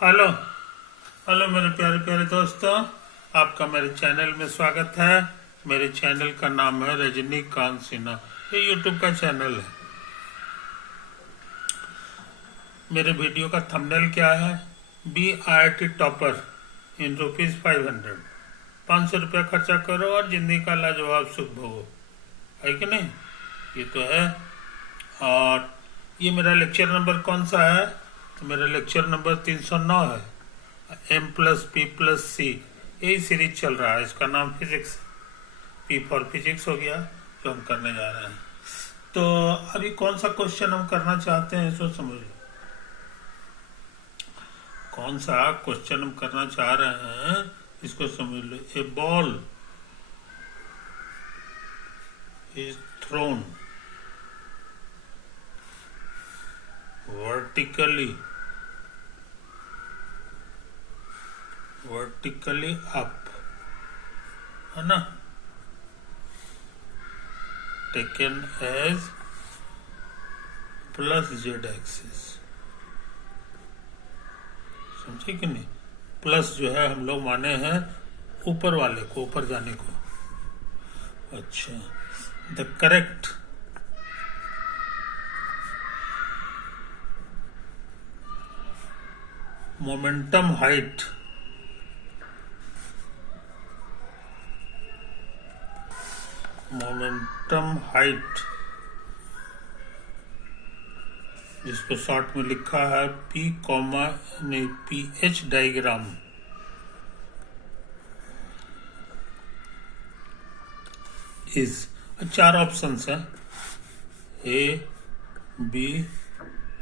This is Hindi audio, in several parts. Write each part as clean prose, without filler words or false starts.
हेलो हेलो मेरे प्यारे प्यारे दोस्तों, आपका मेरे चैनल में स्वागत है। मेरे चैनल का नाम है रजनीकांत सिन्हा। ये यूट्यूब का चैनल है। मेरे वीडियो का थंबनेल क्या है? BIT topper in ₹500। 500 रुपया खर्चा करो और जिंदगी का लाजवाब सुख भोगो, है कि नहीं? ये तो है। और ये मेरा लेक्चर नंबर कौन सा है? तो मेरा लेक्चर नंबर 309 है। M+P+C यही सीरीज चल रहा है। इसका नाम फिजिक्स, P फॉर फिजिक्स हो गया, जो हम करने जा रहे हैं। तो अभी कौन सा क्वेश्चन हम करना चाहते हैं इसको समझ लो। कौन सा क्वेश्चन हम करना चाह रहे हैं इसको समझ लो। A ball is thrown vertically up, है ना, taken as +z एक्सिस। समझे कि नहीं? प्लस जो है हम लोग माने हैं ऊपर वाले को, ऊपर जाने को। अच्छा, द करेक्ट मोमेंटम हाइट जिसको शॉर्ट में लिखा है PH डायग्राम। इज 4 ऑप्शंस हैं, A B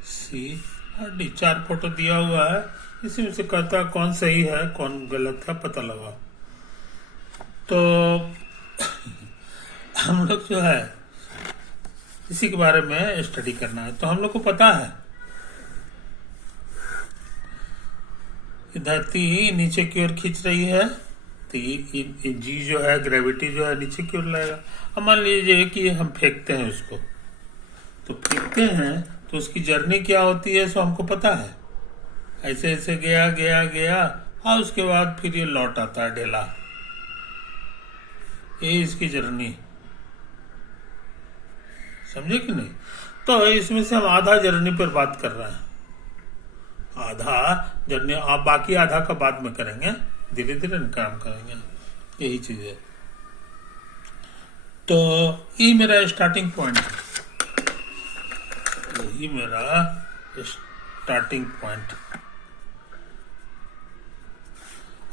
C और D। 4 फोटो दिया हुआ है, इसी में से कहता है कौन सही है कौन गलत है, पता लगा। तो हम लोग जो है इसी के बारे में स्टडी करना है। तो हम लोग को पता है कि धरती नीचे की ओर खींच रही है, तो ये जी जो है, ग्रेविटी जो है नीचे की ओर लाएगा। अब मान लीजिए कि हम फेंकते हैं उसको, तो फेंकते हैं तो उसकी जर्नी क्या होती है सो हमको पता है। ऐसे ऐसे गया गया गया और उसके बाद फिर ये लौट आता है ढेला। ये इसकी जर्नी, समझे कि नहीं? तो इसमें से हम आधा जर्नी पर बात कर रहे हैं। आधा जर्नी, आप बाकी आधा का बाद में करेंगे, धीरे धीरे काम करेंगे, यही चीज है। तो ये मेरा स्टार्टिंग पॉइंट है, यही मेरा स्टार्टिंग पॉइंट।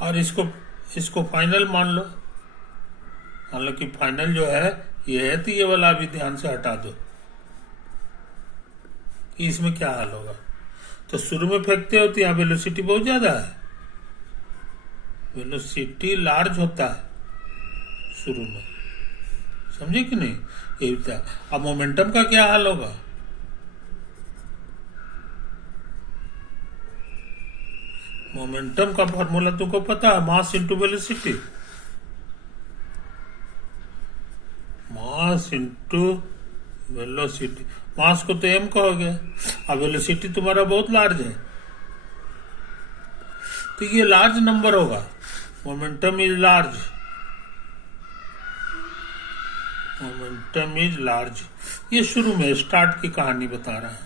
और इसको फाइनल मान लो। हालांकि फाइनल जो है ये है, तो ये वाला अभी ध्यान से हटा दो कि इसमें क्या हाल होगा। तो शुरू में फेंकते हो तो यहाँ वेलोसिटी बहुत ज्यादा है, वेलोसिटी लार्ज होता है शुरू में, समझे कि नहीं? ये अब मोमेंटम का क्या हाल होगा? मोमेंटम का फॉर्मूला तुमको पता है, mass into velocity. Mass into velocity, mass को तो m कहोगे, अब वेलोसिटी तुम्हारा बहुत लार्ज है, तो ये लार्ज नंबर होगा। Momentum is large, momentum is large. ये शुरू में स्टार्ट की कहानी बता रहा है,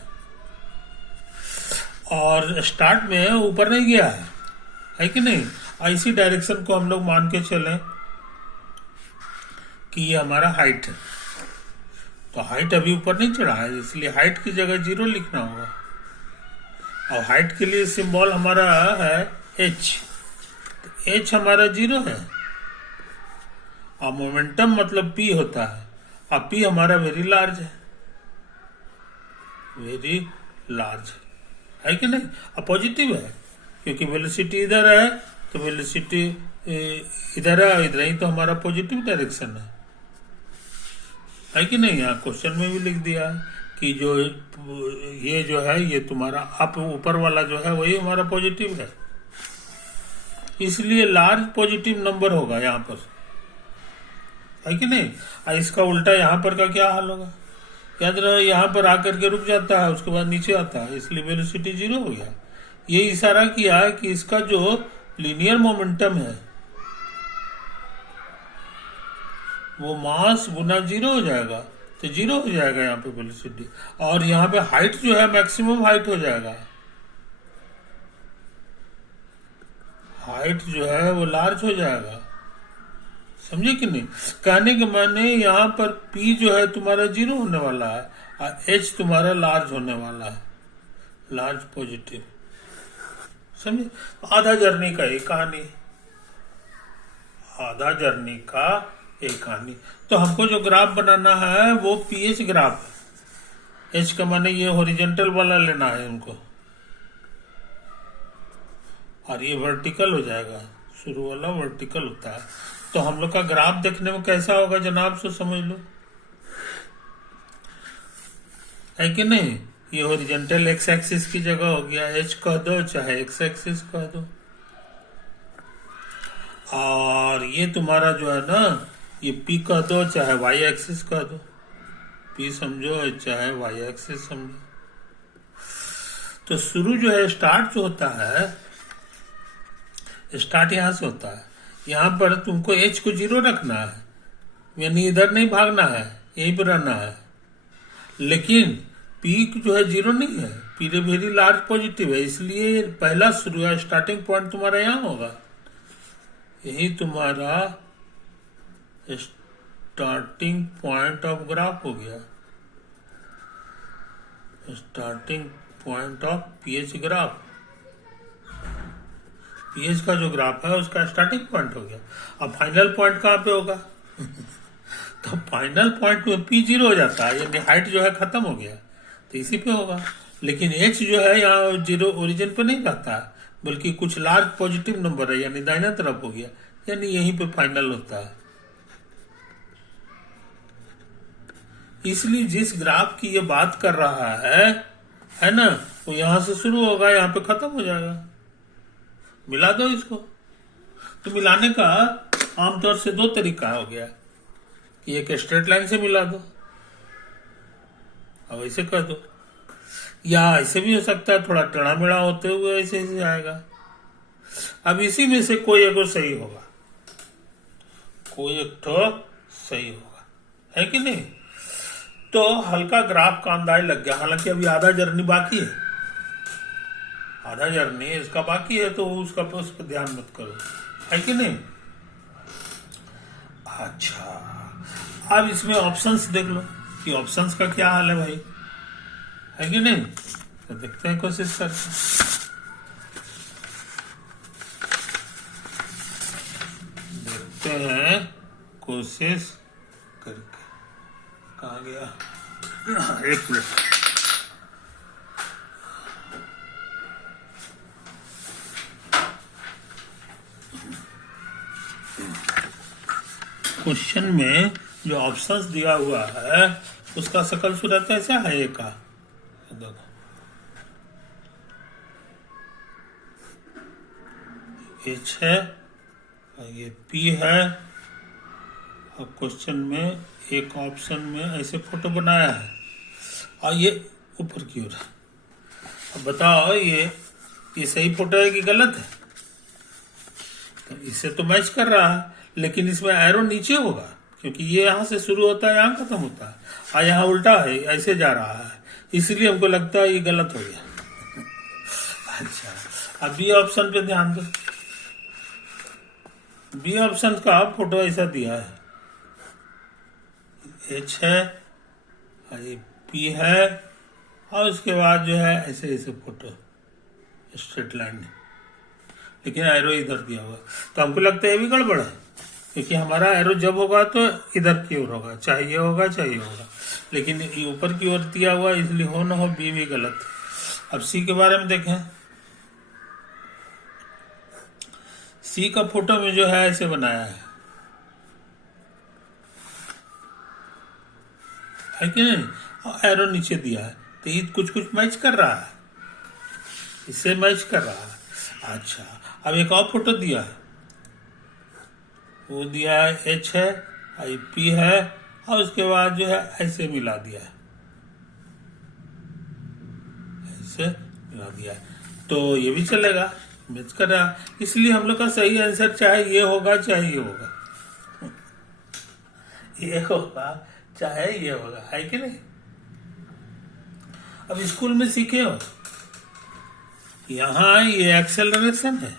और स्टार्ट में ऊपर नहीं गया है कि नहीं? ऐसी डायरेक्शन को हम लोग मान के चलें कि ये हमारा हाइट है। तो हाइट अभी ऊपर नहीं चढ़ा है, इसलिए हाइट की जगह 0 लिखना होगा। और हाइट के लिए सिंबल हमारा है h, तो h हमारा 0 है। और मोमेंटम मतलब p होता है, और p हमारा वेरी लार्ज है, वेरी लार्ज, है कि नहीं? अब पॉजिटिव है, क्योंकि वेलोसिटी इधर है, तो वेलोसिटी इधर है, इधर ही तो हमारा पॉजिटिव डायरेक्शन है कि नहीं? यहाँ क्वेश्चन में भी लिख दिया है कि जो ये जो है ये तुम्हारा अप ऊपर वाला जो है वही हमारा पॉजिटिव है, इसलिए लार्ज पॉजिटिव नंबर होगा यहाँ पर, है कि नहीं? इसका उल्टा यहाँ पर का क्या हाल होगा? याद रहे, यहाँ पर आकर के रुक जाता है, उसके बाद नीचे आता है, इसलिए वेलोसिटी 0 हो गया। ये इशारा किया है कि इसका जो लीनियर मोमेंटम है वो मास गुना 0 हो जाएगा, तो 0 हो जाएगा यहाँ पे वेलोसिटी, और यहाँ पे हाइट जो है मैक्सिमम हाइट हो जाएगा, हाइट जो है वो लार्ज हो जाएगा। समझे कि नहीं? कहने के माने यहाँ पर P जो है तुम्हारा 0 होने वाला है और H तुम्हारा लार्ज होने वाला है, लार्ज पॉजिटिव। समझे? आधा जर्नी का एक कहानी, आधा जर्नी का एक कहानी। तो हमको जो ग्राफ बनाना है वो पीएच ग्राफ है। एच का माने ये हॉरिजॉन्टल वाला लेना है उनको, और ये वर्टिकल हो जाएगा, शुरू वाला वर्टिकल होता है। तो हम लोग का ग्राफ देखने में कैसा होगा जनाब, सो समझ लो, है कि नहीं? ये हॉरिजॉन्टल एक्स एक्सिस की जगह हो गया, एच कह दो चाहे एक्स एक्सिस कह दो, और ये तुम्हारा जो है ना, ये पी कह दो चाहे वाई एक्सिस कह दो, पी समझो चाहे वाई एक्सिस समझो। तो शुरू जो है, स्टार्ट जो होता है, स्टार्ट यहां से होता है। यहां पर तुमको एच को 0 रखना है, यानी इधर नहीं भागना है, यहीं पर रहना है। लेकिन पीक जो है 0 नहीं है, पी वेरी लार्ज पॉजिटिव है, इसलिए पहला शुरू है, स्टार्टिंग पॉइंट तुम्हारा यहाँ होगा, यही तुम्हारा स्टार्टिंग पॉइंट ऑफ ग्राफ हो गया, starting point of pH graph. PH का जो ग्राफ है उसका स्टार्टिंग पॉइंट हो गया। अब फाइनल पॉइंट कहाँ पे होगा? तो फाइनल पॉइंट में पी 0 हो जाता है, यानी हाइट जो है खत्म हो गया, तो इसी पे होगा। लेकिन एच जो है यहाँ 0 ओरिजिन पे नहीं रहता है, बल्कि कुछ लार्ज पॉजिटिव नंबर है, यानी दाहिना तरफ हो गया, यानी यहीं पे फाइनल होता है। इसलिए जिस ग्राफ की ये बात कर रहा है ना, वो यहां से शुरू होगा, यहाँ पे खत्म हो जाएगा। मिला दो इसको। तो मिलाने का आमतौर से 2 तरीका हो गया कि एक स्ट्रेट लाइन से मिला दो, अब ऐसे कर दो, या ऐसे भी हो सकता है थोड़ा टेढ़ा मेढ़ा होते हुए ऐसे ऐसे आएगा। अब इसी में से कोई एक सही होगा, कोई एक तो सही होगा, है कि नहीं? तो हल्का ग्राफ का अंदाज लग गया। हालांकि अभी आधा जर्नी बाकी है, आधा जर्नी इसका बाकी है, तो उसका उस पर ध्यान मत करो, है कि नहीं? अच्छा, अब इसमें ऑप्शंस देख लो कि ऑप्शंस का क्या हाल है भाई, है कि नहीं? तो देखते हैं, कोशिश करते हैं, देखते हैं कोशिश करके। कहाँ गया? एक मिनट। क्वेश्चन में जो ऑप्शंस दिया हुआ है उसका शकल सूरत ऐसा है, एक का देखो, एच है, ये पी है, और क्वेश्चन में एक ऑप्शन में ऐसे फोटो बनाया है, और ये ऊपर की ओर। अब बताओ ये सही फोटो है कि गलत है? तो इससे तो मैच कर रहा है, लेकिन इसमें एरो नीचे होगा, क्योंकि ये यहाँ से शुरू होता है, यहाँ खत्म होता है, और यहाँ उल्टा है, ऐसे जा रहा है, इसलिए हमको लगता है ये गलत हो गया। अच्छा, अब बी ऑप्शन पे ध्यान दो। बी ऑप्शन का फोटो ऐसा दिया है, एच है, ये पी है, और उसके बाद जो है ऐसे ऐसे फोटो स्ट्रेट लाइन, लेकिन एरो इधर दिया हुआ, तो हमको लगता है ये भी गड़बड़ है, क्योंकि हमारा एरो जब होगा तो इधर की ओर होगा, चाहे ये होगा चाहे ये होगा, लेकिन ये ऊपर की ओर दिया हुआ, इसलिए हो ना हो बी भी गलत। अब सी के बारे में देखें। सी का फोटो में जो है ऐसे बनाया है कि नहीं? और एरो नीचे दिया है, तो ये कुछ कुछ मैच कर रहा है, इससे मैच कर रहा है। अच्छा, अब एक और फोटो दिया है, वो दिया है एच है, आई पी है, और उसके बाद जो है ऐसे मिला दिया है, ऐसे मिला दिया है। तो ये भी चलेगा, मैच कर रहा। इसलिए हम लोग का सही आंसर चाहे ये होगा चाहे ये होगा, ये होगा चाहे ये होगा, है कि नहीं। अब स्कूल में सीखे हो, यहाँ ये एक्सेलरेशन है,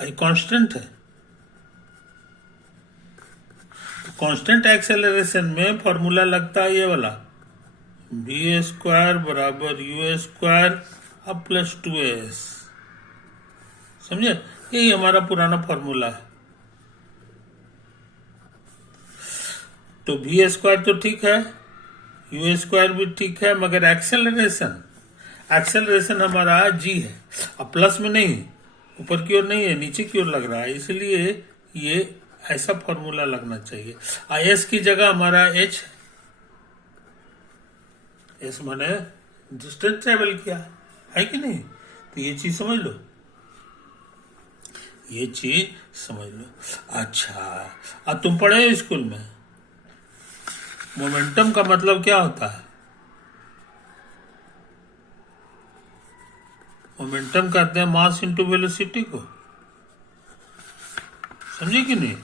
ये कांस्टेंट है। तो कांस्टेंट एक्सेलरेशन में फॉर्मूला लगता है ये वाला, v स्क्वायर बराबर u स्क्वायर अब प्लस 2s। समझे, यही हमारा पुराना फॉर्मूला है। तो v स्क्वायर तो ठीक है, u स्क्वायर भी ठीक है, मगर एक्सेलरेशन हमारा g है। अब प्लस में नहीं, ऊपर की ओर नहीं है, नीचे की ओर लग रहा है, इसलिए ये ऐसा फॉर्मूला लगना चाहिए। s की जगह हमारा h, एस माने डिस्टेंस ट्रेवल किया, है कि नहीं। तो ये चीज समझ लो, ये चीज समझ लो। अच्छा, अब तुम पढ़े हो स्कूल में मोमेंटम का मतलब क्या होता है। मोमेंटम कहते हैं मास इनटू वेलोसिटी को, समझे कि नहीं।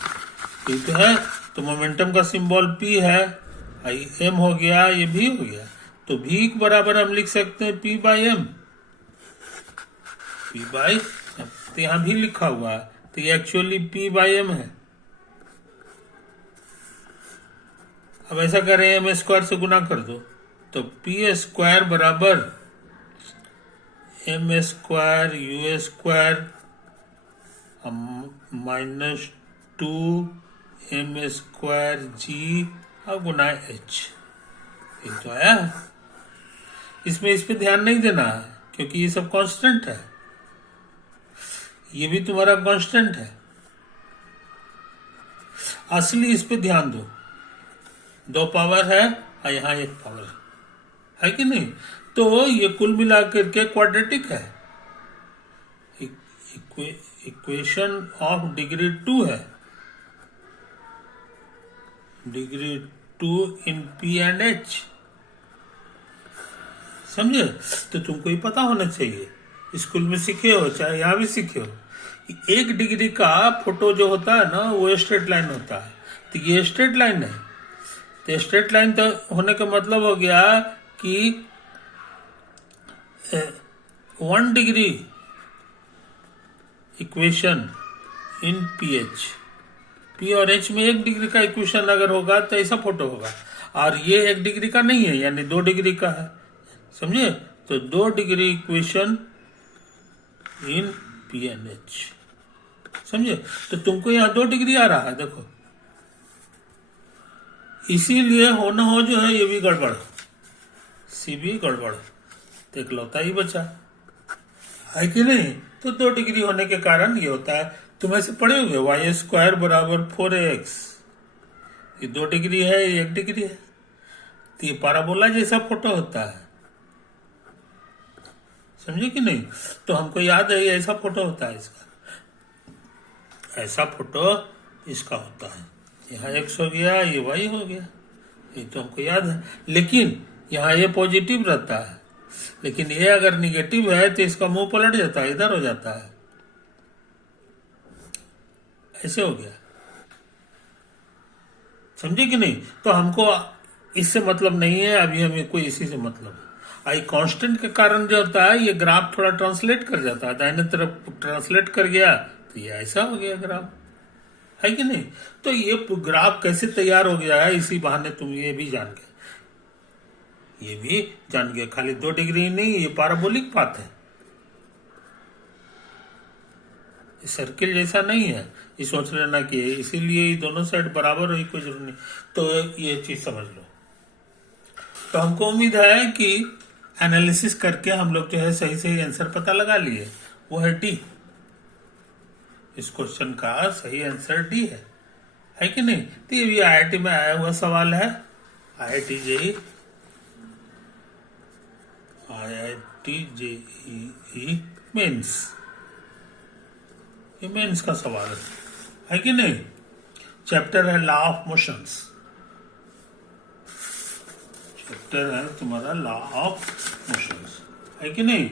ये तो है, तो मोमेंटम का सिंबल p है, आई m हो गया, ये v हो गया। तो v के बराबर हम लिख सकते हैं p बाई एम, तो यहाँ भी लिखा हुआ है, तो ये एक्चुअली p बाई एम है। अब ऐसा करें, एम स्क्वायर से गुना कर दो, तो p स्क्वायर बराबर m square u square minus 2m square g और गुना h। ये तो आया, इसमें इस पे ध्यान नहीं देना है क्योंकि ये सब कांस्टेंट है, ये भी तुम्हारा कांस्टेंट है। असली इस पे ध्यान दो, 2 पावर है और यहाँ 1 पावर है कि नहीं। तो ये कुल मिलाकर के क्वाड्रेटिक है, इक्वेशन ऑफ डिग्री 2 है, degree 2 in p and h। समझे, तो तुमको ये पता होना चाहिए, स्कूल में सीखे हो चाहे यहाँ भी सीखे हो, 1 डिग्री का फोटो जो होता है ना वो स्ट्रेट लाइन होता है। तो ये स्ट्रेट लाइन है, तो स्ट्रेट लाइन तो होने का मतलब हो गया कि 1 degree equation in ph, p और h में 1 डिग्री का इक्वेशन अगर होगा तो ऐसा फोटो होगा, और ये 1 डिग्री का नहीं है, यानी 2 डिग्री का है। समझे, तो 2 degree equation in p and h। समझे, तो तुमको यहाँ 2 डिग्री आ रहा है, देखो, इसीलिए हो न हो जो है ये भी गड़बड़, सी भी गड़बड़, तो इकलौता ही बचा, है कि नहीं। तो 2 डिग्री होने के कारण ये होता है। तुम ऐसे पढ़े हुए वाई स्क्वायर बराबर 4x, ये 2 डिग्री है, ये 1 डिग्री है, तो ये पैराबोला जैसा फोटो होता है। समझे कि नहीं। तो हमको याद है ये ऐसा फोटो होता है, इसका ऐसा फोटो इसका होता है। यहाँ x हो गया, ये y हो गया, ये तो हमको याद है। लेकिन यहाँ ये पॉजिटिव रहता है, लेकिन ये अगर निगेटिव है तो इसका मुंह पलट जाता है, इधर हो जाता है, ऐसे हो गया। समझे कि नहीं। तो हमको इससे मतलब नहीं है, अभी हमें कोई इसी से मतलब है। आई कांस्टेंट के कारण जो होता है ये ग्राफ थोड़ा ट्रांसलेट कर जाता है, दाहिने तरफ ट्रांसलेट कर गया तो ये ऐसा हो गया ग्राफ, है कि नहीं। तो ये ग्राफ कैसे तैयार हो गया है, इसी बहाने तुम ये भी जान गए, खाली 2 डिग्री नहीं, ये पैराबोलिक पाथ है, सर्किल जैसा नहीं है, ये सोच लेना कि इसीलिए ये दोनों साइड बराबर हो, कोई जरूरत नहीं। तो ये चीज समझ लो। तो हमको उम्मीद है कि एनालिसिस करके हम लोग जो है सही सही आंसर पता लगा लिए, वो है डी। इस क्वेश्चन का सही आंसर डी है कि नहीं। तो ये भी IIT में आया हुआ सवाल है, IIT JEE मेंस, ये मेंस का सवाल है कि नहीं। चैप्टर है लॉ ऑफ मोशंस, चैप्टर है तुम्हारा लॉ ऑफ मोशंस, है कि नहीं?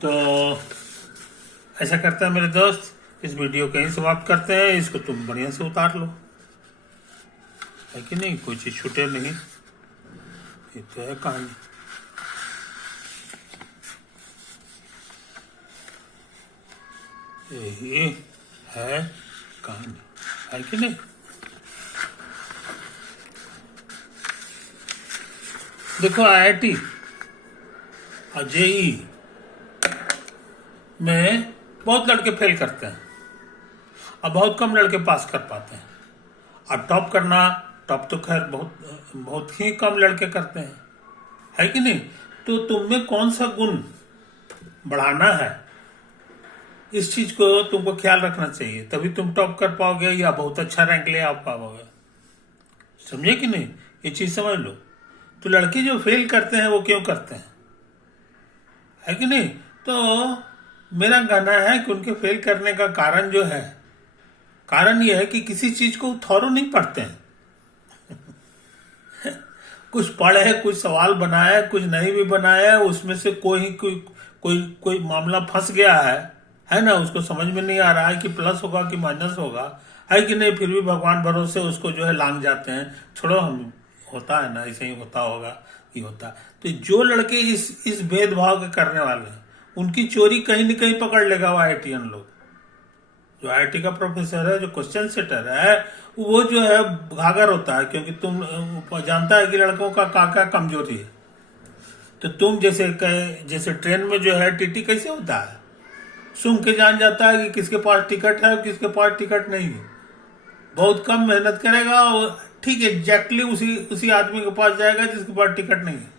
तो ऐसा करते हैं मेरे दोस्त, इस वीडियो कहीं समाप्त करते हैं, इसको तुम बढ़िया से उतार लो, है कि नहीं? कोई चीज छूटे नहीं, ये तो है कहानी। यही है कहानी, है कि नहीं? देखो IIT और JEE में बहुत लड़के फेल करते हैं और बहुत कम लड़के पास कर पाते हैं। और टॉप तो खैर बहुत ही कम लड़के करते हैं, है कि नहीं? तो तुम में कौन सा गुण बढ़ाना है, इस चीज को तुमको ख्याल रखना चाहिए, तभी तुम टॉप कर पाओगे या बहुत अच्छा रैंक ले आ पाओगे। समझे कि नहीं? ये चीज समझ लो। तो लड़के जो फेल करते हैं वो क्यों करते हैं, है कि नहीं? तो मेरा कहना है कि उनके फेल करने का कारण जो है, कारण ये है कि किसी चीज को थॉरो नहीं पढ़ते हैं। कुछ पढ़े, कुछ सवाल बनाए, कुछ नहीं भी बनाया, उसमें से कोई मामला फंस गया है ना? उसको समझ में नहीं आ रहा है कि प्लस होगा कि माइनस होगा, है कि नहीं? फिर भी भगवान भरोसे उसको जो है लांग जाते हैं, छोड़ो हम, होता है ना, ऐसे ही होता होगा, ये होता। तो जो लड़के इस भेदभाव के करने वाले हैं, उनकी चोरी कहीं न कहीं पकड़ लेगा वो IITian लोग। जो IIT का प्रोफेसर है, जो क्वेश्चन सेटर है, वो जो है भागर होता है, क्योंकि तुम जानता है कि लड़कों का क्या कमजोरी है। तो तुम जैसे ट्रेन में जो है TT कैसे होता है, सुन के जान जाता है कि किसके पास टिकट है और किसके पास टिकट नहीं है। बहुत कम मेहनत करेगा और ठीक एग्जैक्टली उसी आदमी के पास जाएगा जिसके पास टिकट नहीं है।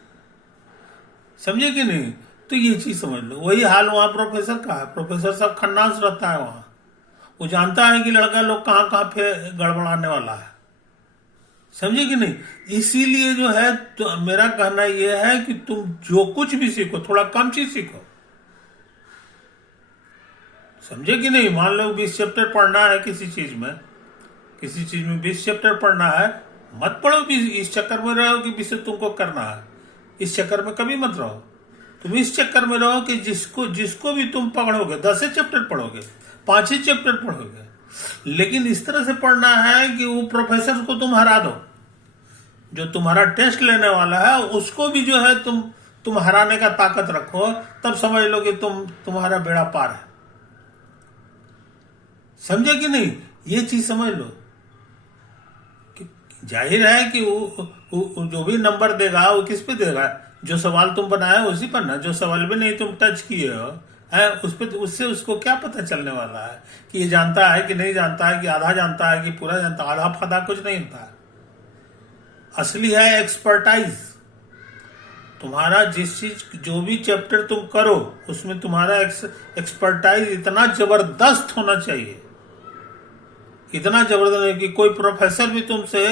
समझे कि नहीं? तो ये चीज समझ लो। वही हाल वहां प्रोफेसर का है। प्रोफेसर सब खन्नास रहता है वहां। वो जानता है कि लड़का लोग कहाँ फिर गड़बड़ाने वाला है। समझे कि नहीं? इसीलिए जो है तो मेरा कहना यह है कि तुम जो कुछ भी सीखो, थोड़ा कम चीज सीखो। समझे कि नहीं? मान लो 20 चैप्टर पढ़ना है किसी चीज में 20 चैप्टर पढ़ना है, मत पढ़ो 20। इस चक्कर में रहो कि 20 तुमको करना है, इस चक्कर में कभी मत रहो। तुम इस चक्कर में रहो कि जिसको भी तुम पकड़ोगे 10 चैप्टर पढ़ोगे, 5 चैप्टर पढ़ोगे, लेकिन इस तरह से पढ़ना है कि वो प्रोफेसर को तुम हरा दो। जो तुम्हारा टेस्ट लेने वाला है उसको भी जो है तुम हराने का ताकत रखो, तब समझ लो कि तुम्हारा बेड़ा पार है। समझे कि नहीं? ये चीज समझ लो। जाहिर है कि वो जो भी नंबर देगा वो किस पे देगा? जो सवाल तुम बनाए उसी पर ना। जो सवाल भी नहीं तुम टच किए हो है उस पे, उससे उसको क्या पता चलने वाला है कि ये जानता है कि नहीं जानता है, कि आधा जानता है कि पूरा जानता है? आधा फाधा कुछ नहीं होता है। असली है एक्सपर्टाइज। तुम्हारा जिस चीज जो भी चैप्टर तुम करो उसमें तुम्हारा एक्सपर्टाइज इतना जबरदस्त होना चाहिए, इतना जबरदस्त है कि कोई प्रोफेसर भी तुमसे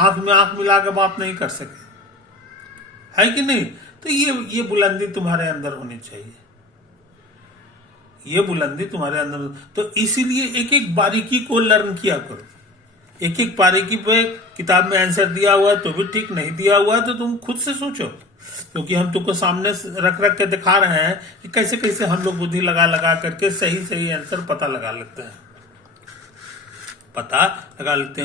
आंख में आंख मिला के बात नहीं कर सके, है कि नहीं? तो ये बुलंदी तुम्हारे अंदर होनी चाहिए, ये बुलंदी तुम्हारे अंदर। तो इसीलिए एक एक बारीकी को लर्न किया करो। एक एक बारीकी पे किताब में आंसर दिया हुआ है तो भी ठीक, नहीं दिया हुआ है तो तुम खुद से सोचो, क्योंकि हम तुमको सामने रख के दिखा रहे हैं कि कैसे कैसे हम लोग बुद्धि लगा करके सही आंसर पता लगा लेते हैं,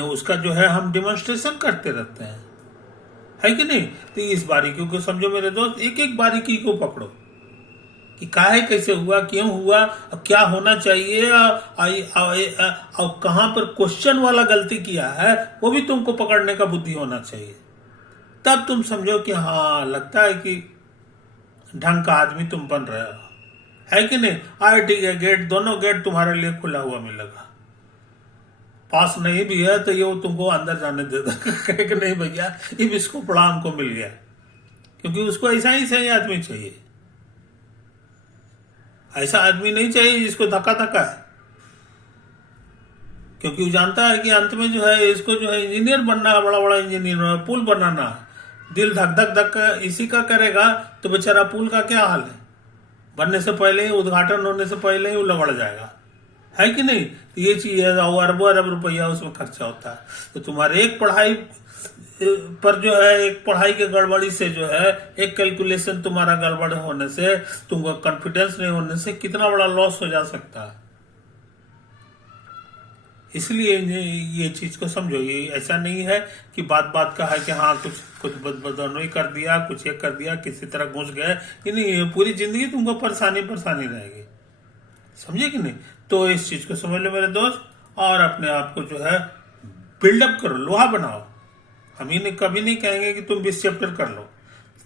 उसका जो है हम डिमॉन्स्ट्रेशन करते रहते हैं, है कि नहीं? तो इस बारीकी को समझो मेरे दोस्त। एक एक बारीकी को पकड़ो कि काहे कैसे हुआ, क्यों हुआ, क्या होना चाहिए, और कहां पर क्वेश्चन वाला गलती किया है वो भी तुमको पकड़ने का बुद्धि होना चाहिए। तब तुम समझो कि हाँ, लगता है कि ढंग का आदमी तुम बन रहे हो, है कि नहीं? IIT के गेट, दोनों गेट तुम्हारे लिए खुला हुआ मिलेगा। पास नहीं भी है तो ये वो तुमको अंदर जाने देता कहे कि नहीं भैया ये भी इसको पढ़ा, हमको मिल गया, क्योंकि उसको ऐसा ही सही आदमी चाहिए। ऐसा आदमी नहीं चाहिए जिसको धक्का है, क्योंकि वो जानता है कि अंत में जो है इसको जो है इंजीनियर बनना है, बड़ा इंजीनियर है, पुल बनाना है। दिल धक इसी का करेगा तो बेचारा पुल का क्या हाल है? बनने से पहले ही, उद्घाटन होने से पहले ही वो लगड़ जाएगा, है कि नहीं? तो ये चीज है, अरबों रुपया उसमें खर्चा होता है। तो तुम्हारे एक पढ़ाई पर जो है एक पढ़ाई के गड़बड़ी से जो है, एक कैलकुलेशन तुम्हारा गड़बड़ होने से, तुमको कॉन्फिडेंस नहीं होने से कितना बड़ा लॉस हो जा सकता है। इसलिए ये चीज को समझो, ये ऐसा नहीं है कि बात बात का है कि हाँ कुछ कुछ बदनोई कर दिया, कुछ ये कर दिया, किसी तरह घुस गए, ये नहीं है। पूरी जिंदगी तुमको परेशानी परेशानी रहेगी, समझे कि नहीं। तो इस चीज को समझ लो मेरे दोस्त, और अपने आप को जो है बिल्डअप करो, लोहा बनाओ। हम ही कभी नहीं कहेंगे कि तुम 20 चैप्टर कर लो।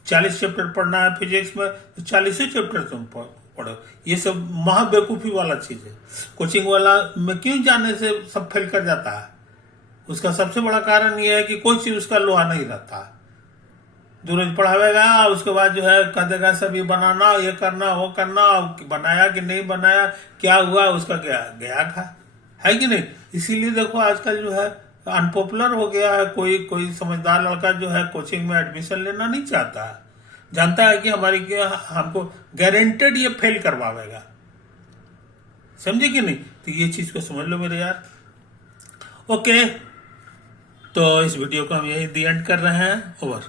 40 चैप्टर पढ़ना है फिजिक्स में, तो 40 चैप्टर तुम पढ़ो। ये सब महाबेवकूफी वाला चीज है। कोचिंग वाला में क्यों जाने से सब फेल कर जाता है, उसका सबसे बड़ा कारण यह है कि कोई चीज उसका लोहा नहीं रहता। रोज पढ़ावेगा, उसके बाद जो है कह देगा सब ये बनाना, ये करना, वो करना, बनाया कि नहीं बनाया, क्या हुआ उसका, क्या गया था, है कि नहीं। इसीलिए देखो आजकल जो है अनपॉपुलर हो गया है। कोई कोई समझदार लड़का जो है कोचिंग में एडमिशन लेना नहीं चाहता है, जानता है कि हमारी हमको गारंटेड ये फेल करवाएगा, समझे कि नहीं। तो ये चीज को समझ लो मेरे यार। ओके, तो इस वीडियो को हम यही दी एंड कर रहे हैं। ओवर।